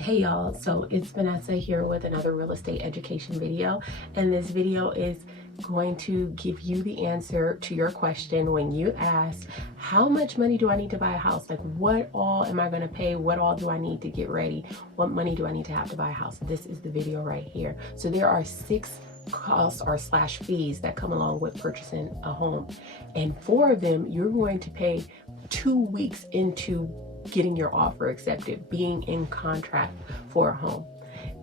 Hey y'all, so it's Vanessa here with another real estate education video, and this video is going to give you the answer to your question when you ask, how much money do I need to buy a house? Like, what all am I going to pay? What all do I need to get ready? What money do I need to have to buy a house? This is the video right here. So there are 6 costs or slash fees that come along with purchasing a home, and 4 of them you're going to pay 2 weeks into getting your offer accepted, being in contract for a home.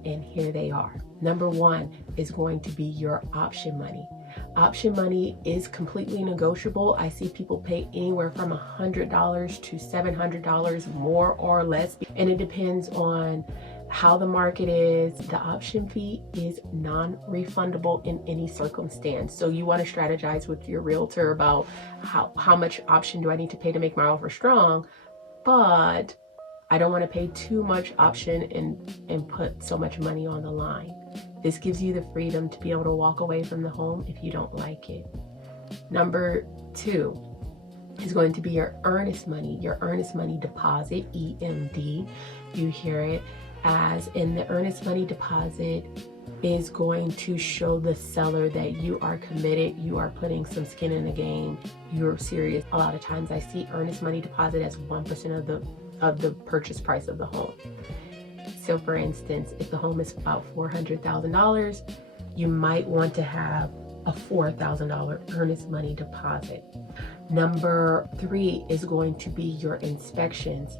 And here they are. Number 1 is going to be your option money. Option money is completely negotiable. I see people pay anywhere from $100 to $700 more or less, and it depends on how the market is. The option fee is non-refundable in any circumstance. So you want to strategize with your realtor about how much option do I need to pay to make my offer strong, but I don't want to pay too much option and put so much money on the line. This gives you the freedom to be able to walk away from the home if you don't like it. Number 2 is going to be your earnest money deposit, EMD. You hear it as in the earnest money deposit is going to show the seller that you are committed, you are putting some skin in the game, you're serious. A lot of times I see earnest money deposit as 1% of the purchase price of the home. So for instance, if the home is about $400,000, you might want to have a $4,000 earnest money deposit. Number 3 is going to be your inspections.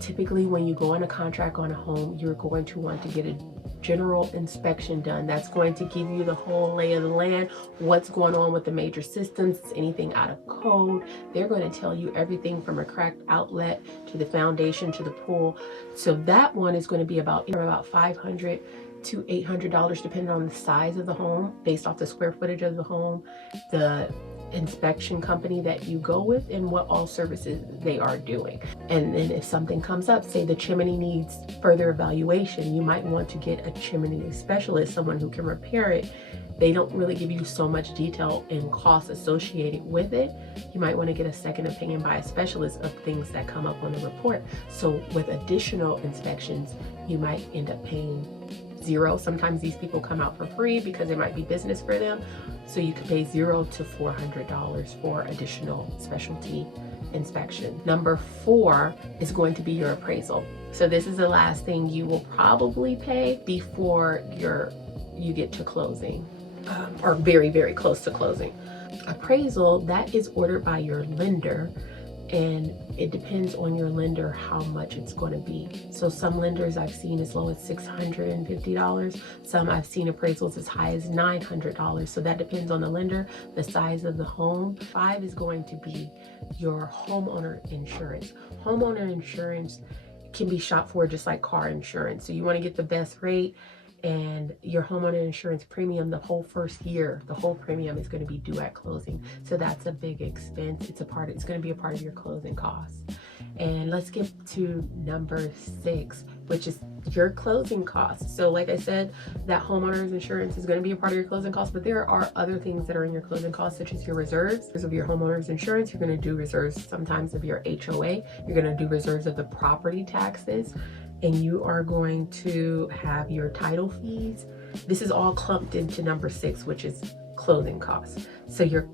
Typically, when you go on a contract on a home, you're going to want to get a general inspection done. That's going to give you the whole lay of the land, what's going on with the major systems, anything out of code. They're going to tell you everything from a cracked outlet to the foundation to the pool. So that one is going to be about $500 to $800 depending on the size of the home, based off the square footage of the home, the inspection company that you go with, and what all services they are doing. And then if something comes up, say the chimney needs further evaluation, you might want to get a chimney specialist, someone who can repair it. They don't really give you so much detail and cost associated with it. You might want to get a second opinion by a specialist of things that come up on the report. So with additional inspections, you might end up paying $0. Sometimes these people come out for free because it might be business for them. So you could pay $0 to $400 for additional specialty inspection. Number 4 is going to be your appraisal. So this is the last thing you will probably pay before you get to closing, or very, very close to closing. Appraisal, that is ordered by your lender, and it depends on your lender how much it's going to be. So some lenders I've seen as low as $650. Some I've seen appraisals as high as $900. So that depends on the lender, the size of the home. 5 is going to be your homeowner insurance. Homeowner insurance can be shopped for just like car insurance. So you want to get the best rate, and your homeowner insurance premium, the whole first year, the whole premium is going to be due at closing. So that's a big expense. It's going to be a part of your closing costs. And let's get to number 6, which is your closing costs. So like I said, that homeowner's insurance is going to be a part of your closing costs, but there are other things that are in your closing costs, such as your reserves of your homeowner's insurance. You're going to do reserves sometimes of your HOA. You're going to do reserves of the property taxes, and you are going to have your title fees. This is all clumped into number 6, which is closing costs. So your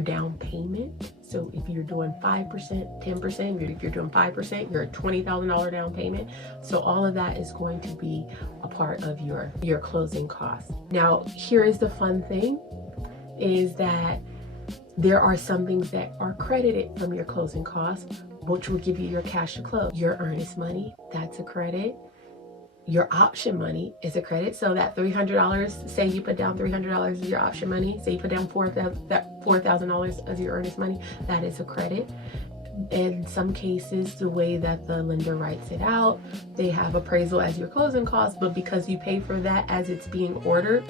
down payment. So if you're doing 5%, 10%, if you're doing 5%, you're a $20,000 down payment. So all of that is going to be a part of your closing costs. Now, here is the fun thing, is that there are some things that are credited from your closing costs, which will give you your cash to close. Your earnest money, that's a credit. Your option money is a credit. So that $300, say you put down $300 as your option money, say you put down $4,000 as your earnest money, that is a credit. In some cases, the way that the lender writes it out, they have appraisal as your closing cost, but because you pay for that as it's being ordered,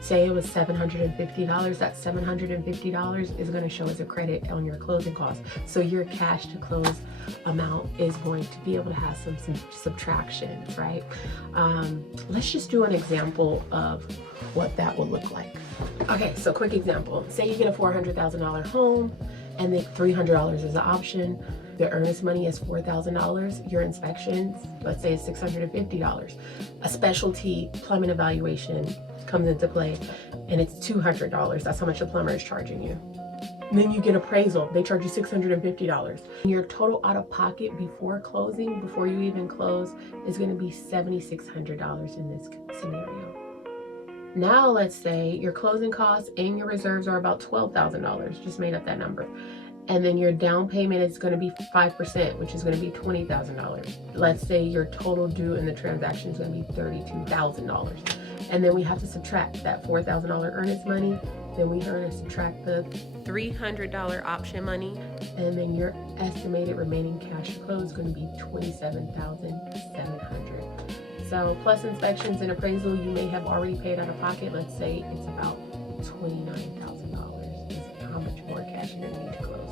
say it was $750, that $750 is going to show as a credit on your closing costs. So your cash to close amount is going to be able to have some subtractions, right? Let's just do an example of what that will look like. Okay, so quick example. Say you get a $400,000 home. and then $300 is an option. The earnest money is $4,000. Your inspections, let's say, is $650. A specialty plumbing evaluation comes into play, and it's $200. That's how much the plumber is charging you. And then you get appraisal. They charge you $650. Your total out of pocket before closing, before you even close, is going to be $7,600 in this scenario. Now let's say your closing costs and your reserves are about $12,000. Just made up that number. And then your down payment is going to be 5%, which is going to be $20,000. Let's say your total due in the transaction is going to be $32,000. And then we have to subtract that $4,000 earnest money. Then we are going to subtract the $300 option money. And then your estimated remaining cash flow is going to be $27,700. So plus inspections and appraisal, you may have already paid out of pocket. Let's say it's about $29,000 is how much more cash you're going to need to close.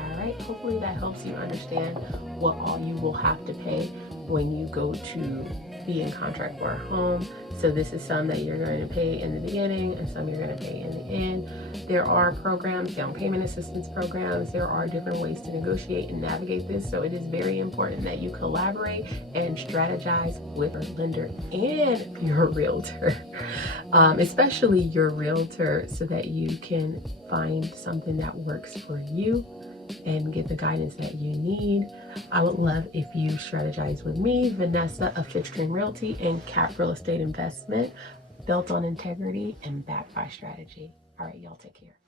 All right, hopefully that helps you understand what all you will have to pay when you go to be in contract for a home. So this is some that you're going to pay in the beginning and some you're going to pay in the end. There are programs, down payment assistance programs. There are different ways to negotiate and navigate this. So it is very important that you collaborate and strategize with your lender and your realtor, especially your realtor, so that you can find something that works for you and get the guidance that you need. I would love if you strategize with me, Vanessa of Fifth Stream Realty and Cap Real Estate Investment, built on integrity and backed by strategy. All right, y'all take care.